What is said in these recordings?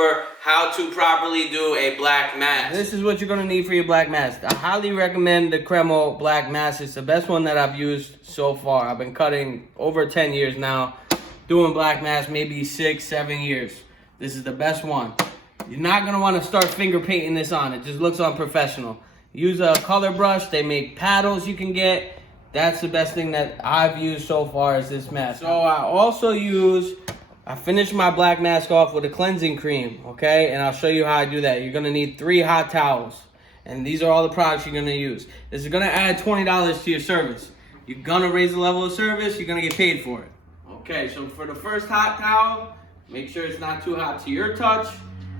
over how to properly do a black mask. This is what you're gonna need for your black mask. I highly recommend the Cremo black mask. It's the best one that I've used so far. I've been cutting over 10 years now, doing black masks maybe 6, 7 years. This is the best one. You're not gonna wanna start finger painting this on. It just looks unprofessional. Use a color brush. They make paddles you can get. That's the best thing that I've used so far is this mask. So I finished my black mask off with a cleansing cream, okay? And I'll show you how I do that. You're gonna need 3 hot towels. And these are all the products you're gonna use. This is gonna add $20 to your service. You're gonna raise the level of service, you're gonna get paid for it. Okay, so for the first hot towel, make sure it's not too hot to your touch.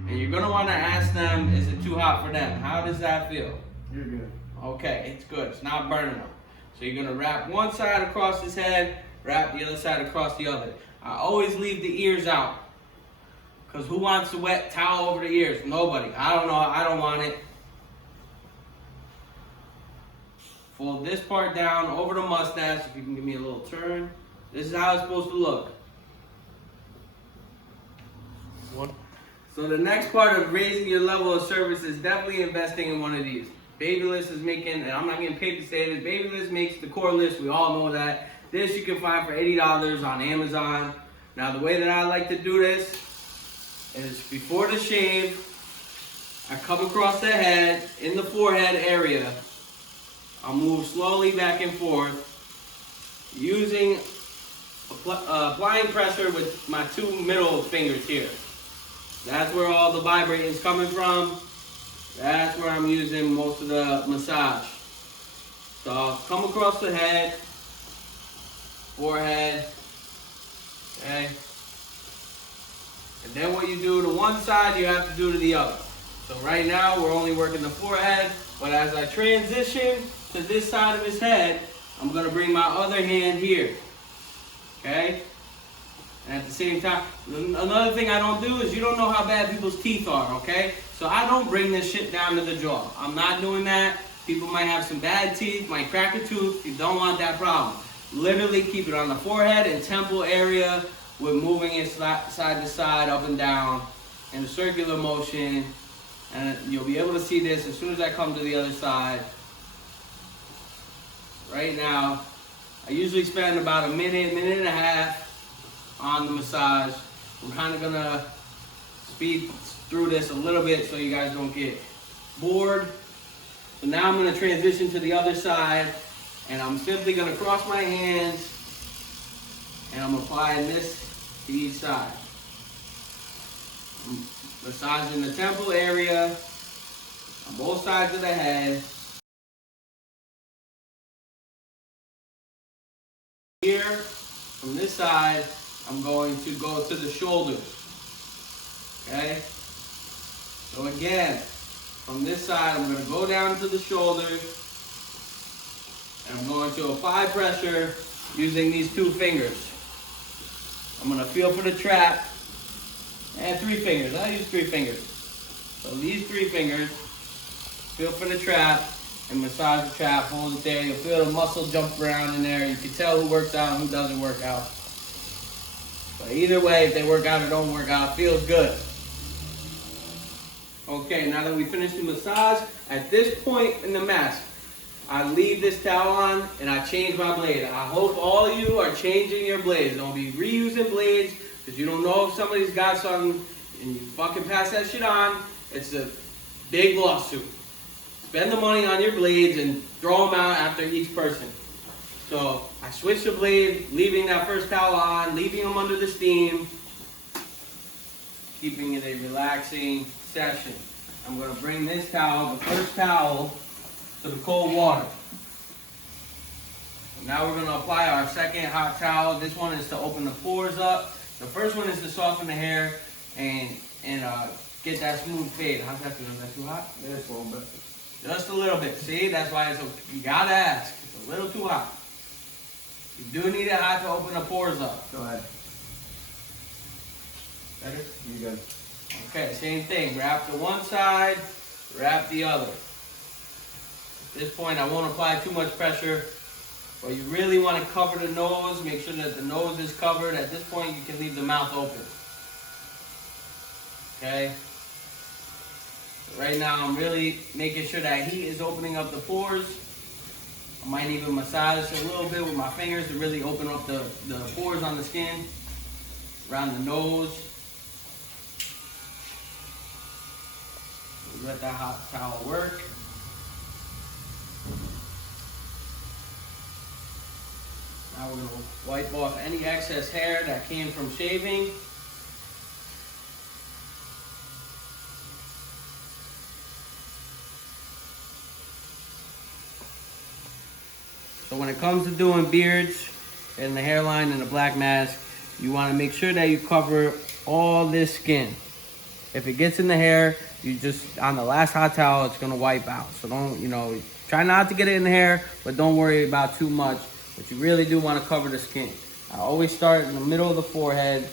And you're gonna wanna ask them, is it too hot for them? How does that feel? You're good. Okay, it's good, it's not burning them. So you're gonna wrap one side across his head, wrap the other side across the other. I always leave the ears out. Because who wants a wet towel over the ears? Nobody. I don't know, I don't want it. Fold this part down over the mustache, if you can give me a little turn. This is how it's supposed to look. So the next part of raising your level of service is definitely investing in one of these. Babyliss is making, and I'm not getting paid to say this, Babyliss makes the core list, we all know that. This you can find for $80 on Amazon. Now the way that I like to do this is before the shave, I come across the head, in the forehead area. I'll move slowly back and forth, using, applying pressure with my 2 middle fingers here. That's where all the vibrating's coming from. That's where I'm using most of the massage. So I'll come across the head, forehead, okay? And then what you do to one side, you have to do to the other. So right now, we're only working the forehead, but as I transition to this side of his head, I'm gonna bring my other hand here, okay? And at the same time, another thing I don't do is you don't know how bad people's teeth are, okay? So I don't bring this shit down to the jaw. I'm not doing that. People might have some bad teeth, might crack a tooth. You don't want that problem. Literally keep it on the forehead and temple area with moving it side to side, up and down in a circular motion. And you'll be able to see this as soon as I come to the other side. Right now, I usually spend about a minute, minute and a half on the massage. I'm kind of gonna speed through this a little bit so you guys don't get bored. So now I'm gonna transition to the other side, and I'm simply gonna cross my hands and I'm applying this to each side. I'm massaging the temple area on both sides of the head. Here, from this side, I'm going to go to the shoulders, okay? So again, from this side, I'm going to go down to the shoulders, and I'm going to apply pressure using these 2 fingers. I'm going to feel for the trap, and 3 fingers. I use 3 fingers. So these 3 fingers, feel for the trap, and massage the trap, hold it there. You'll feel the muscle jump around in there. You can tell who works out and who doesn't work out. But either way, if they work out or don't work out, it feels good. Okay, now that we finished the massage, at this point in the mask, I leave this towel on and I change my blade. I hope all of you are changing your blades. Don't be reusing blades because you don't know if somebody's got something and you fucking pass that shit on. It's a big lawsuit. Spend the money on your blades and throw them out after each person. So I switch the blade, leaving that first towel on, leaving them under the steam, keeping it a relaxing session. I'm going to bring this towel, the first towel, to the cold water. So now we're going to apply our second hot towel. This one is to open the pores up. The first one is to soften the hair and get that smooth fade. How's that feeling? Is that too hot? Yeah, it's a little bit. Just a little bit. See, that's why you gotta ask. It's a little too hot. You do need it hot to open the pores up. Go ahead. Better? You good. Okay, same thing. Wrap the one side, wrap the other. At this point, I won't apply too much pressure, but you really want to cover the nose. Make sure that the nose is covered. At this point, you can leave the mouth open. Okay. Right now I'm really making sure that heat is opening up the pores. I might even massage a little bit with my fingers to really open up the pores on the skin, around the nose. Let that hot towel work. Now we're going to wipe off any excess hair that came from shaving. So when it comes to doing beards and the hairline and the black mask, you want to make sure that you cover all this skin. If it gets in the hair, you just, on the last hot towel, it's going to wipe out. So don't, try not to get it in the hair, but don't worry about too much. But you really do want to cover the skin. I always start in the middle of the forehead.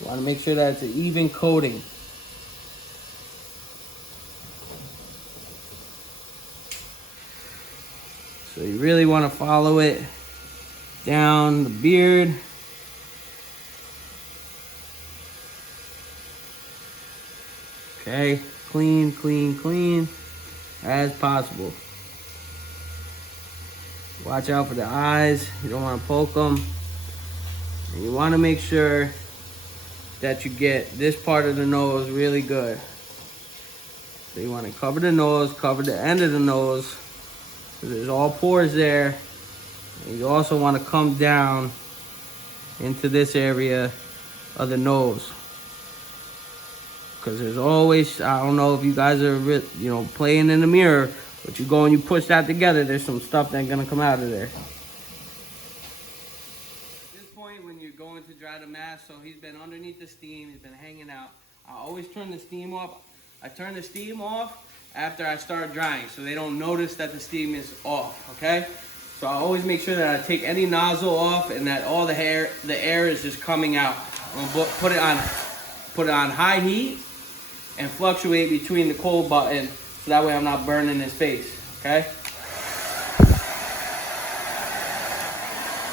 You want to make sure that it's an even coating. So you really want to follow it down the beard. Okay, clean, clean, clean as possible. Watch out for the eyes. You don't want to poke them. And you want to make sure that you get this part of the nose really good. So you want to cover the nose, cover the end of the nose. So there's all pores there. And you also want to come down into this area of the nose. Because there's always, I don't know if you guys are, playing in the mirror, but you go and you push that together, there's some stuff that's going to come out of there. At this point, when you're going to dry the mask, so he's been underneath the steam, he's been hanging out, I always turn the steam off. I turn the steam off after I start drying, so they don't notice that the steam is off, okay? So I always make sure that I take any nozzle off and that all the air is just coming out. I'm gonna put it on high heat and fluctuate between the cold button so that way I'm not burning his face, okay?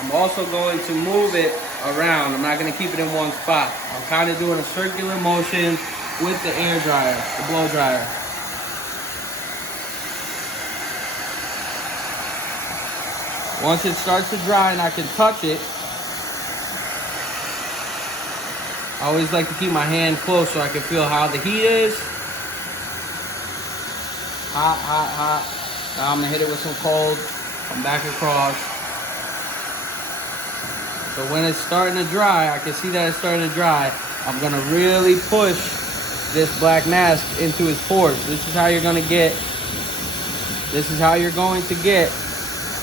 I'm also going to move it around. I'm not going to keep it in one spot. I'm kind of doing a circular motion with the air dryer, the blow dryer. Once it starts to dry and I can touch it, I always like to keep my hand close so I can feel how the heat is. Hot, hot, hot. Now I'm gonna hit it with some cold. Come back across. So when it's starting to dry, I can see that it's starting to dry. I'm gonna really push this black mask into his pores. This is how you're going to get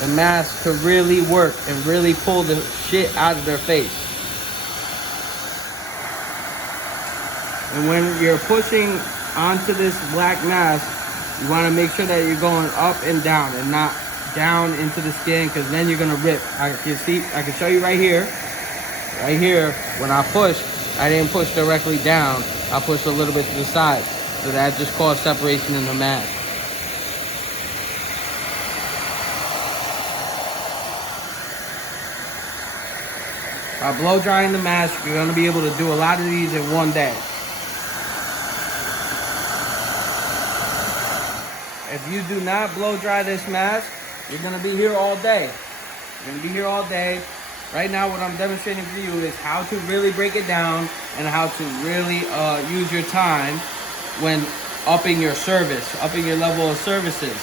the mask to really work and really pull the shit out of their face. And when you're pushing onto this black mask, you want to make sure that you're going up and down and not down into the skin, because then you're going to rip. I can show you right here. Right here, when I push, I didn't push directly down. I pushed a little bit to the side. So that just caused separation in the mask. By blow drying the mask, you're going to be able to do a lot of these in one day. If you do not blow dry this mask, you're going to be here all day. You're going to be here all day. Right now, what I'm demonstrating for you is how to really break it down and how to really use your time when upping your service, upping your level of services.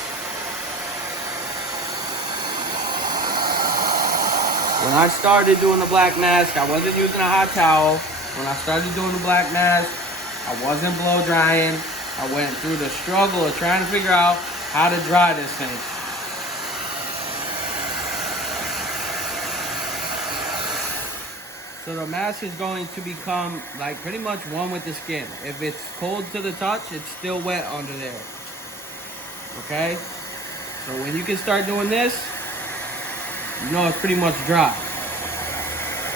When I started doing the black mask, I wasn't using a hot towel. When I started doing the black mask, I wasn't blow drying. I went through the struggle of trying to figure out how to dry this thing. So the mask is going to become like pretty much one with the skin. If it's cold to the touch, it's still wet under there. Okay? So when you can start doing this, you know it's pretty much dry.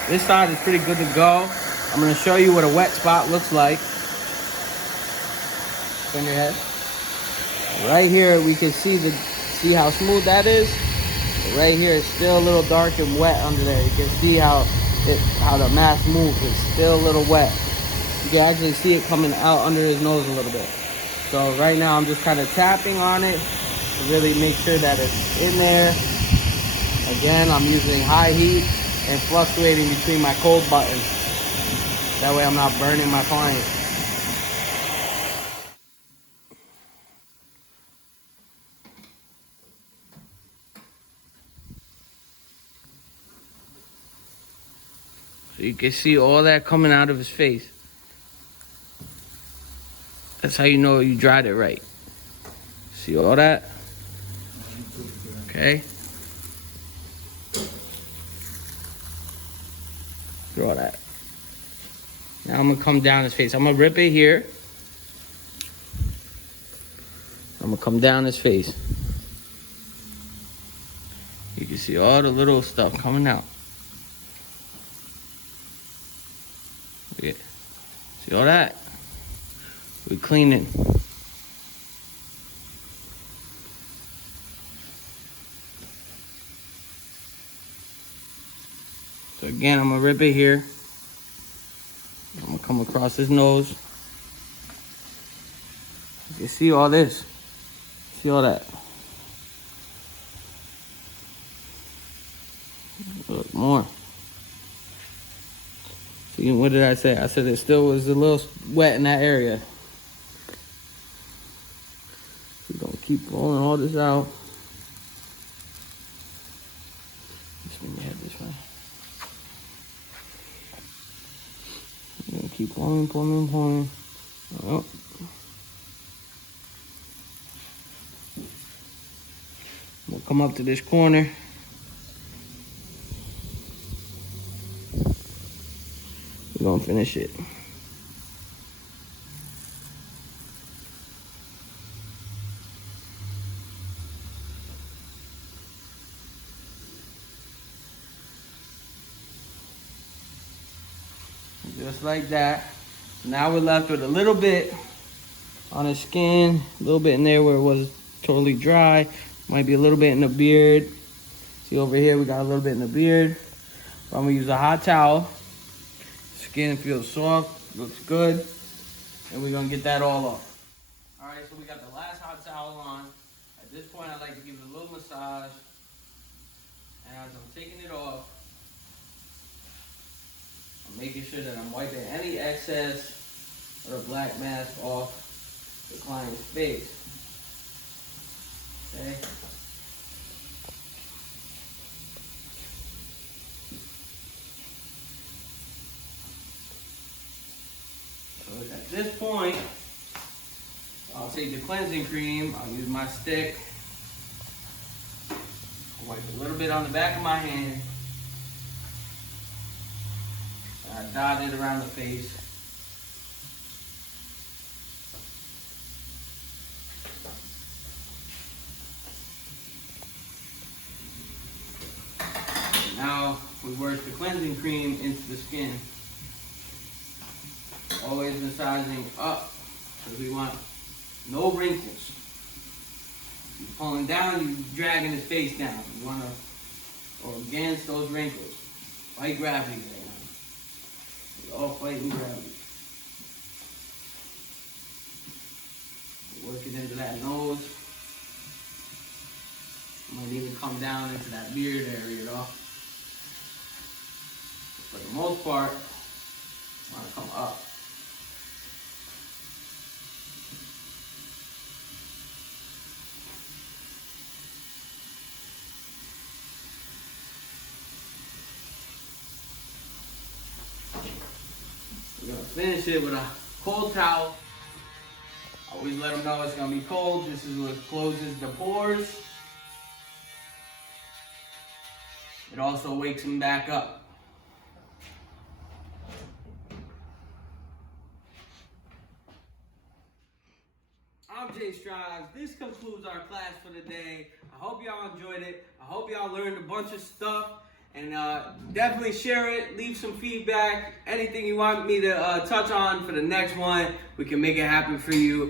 This side is pretty good to go. I'm going to show you what a wet spot looks like. Turn your head. Right here, we can see how smooth that is. But right here, it's still a little dark and wet under there. You can see how the mask moves. It's still a little wet. You can actually see it coming out under his nose a little bit. So right now, I'm just kind of tapping on it to really make sure that it's in there. Again, I'm using high heat and fluctuating between my cold buttons. That way I'm not burning my client. So you can see all that coming out of his face. That's how you know you dried it right. See all that? Okay. Draw that. Now I'm gonna come down his face. I'm gonna rip it here. I'm gonna come down his face. You can see all the little stuff coming out. Yeah. See all that? We're cleaning. So again, I'm gonna rip it here. I'm gonna come across his nose. You can see all this. See all that? Look, more. See, what did I say? I said it still was a little wet in that area. We're gonna keep rolling all this out. Just spin your head this way. We're gonna keep pulling. Oh. We'll come up to this corner. We're gonna finish it. Just like that. Now we're left with a little bit on his skin, a little bit in there where it was totally dry. Might be a little bit in the beard. See over here, we got a little bit in the beard. I'm gonna use a hot towel. Skin feels soft, looks good. And we're gonna get that all off. All right, so we got the last hot towel on. At this point, I like to give it a little massage. And as I'm taking it off, I'm making sure that I'm wiping any excess or the black mask off the client's face. Okay. So at this point, I'll take the cleansing cream. I'll use my stick. I'll wipe a little bit on the back of my hand. I dot it around the face. Now we work the cleansing cream into the skin. Always massaging up because we want no wrinkles. You're pulling down, you're dragging his face down. You want to go against those wrinkles. Fight gravity right now. We're all fighting gravity. Work it into that nose. Might even come down into that beard area though. For the most part, I want to come up. We're going to finish it with a cold towel. Always let them know it's going to be cold. This is what closes the pores. It also wakes them back up. I'm J.STRIVES. This concludes our class for the day. I hope y'all enjoyed it. I hope y'all learned a bunch of stuff. And definitely share it, leave some feedback, anything you want me to touch on for the next one, we can make it happen for you.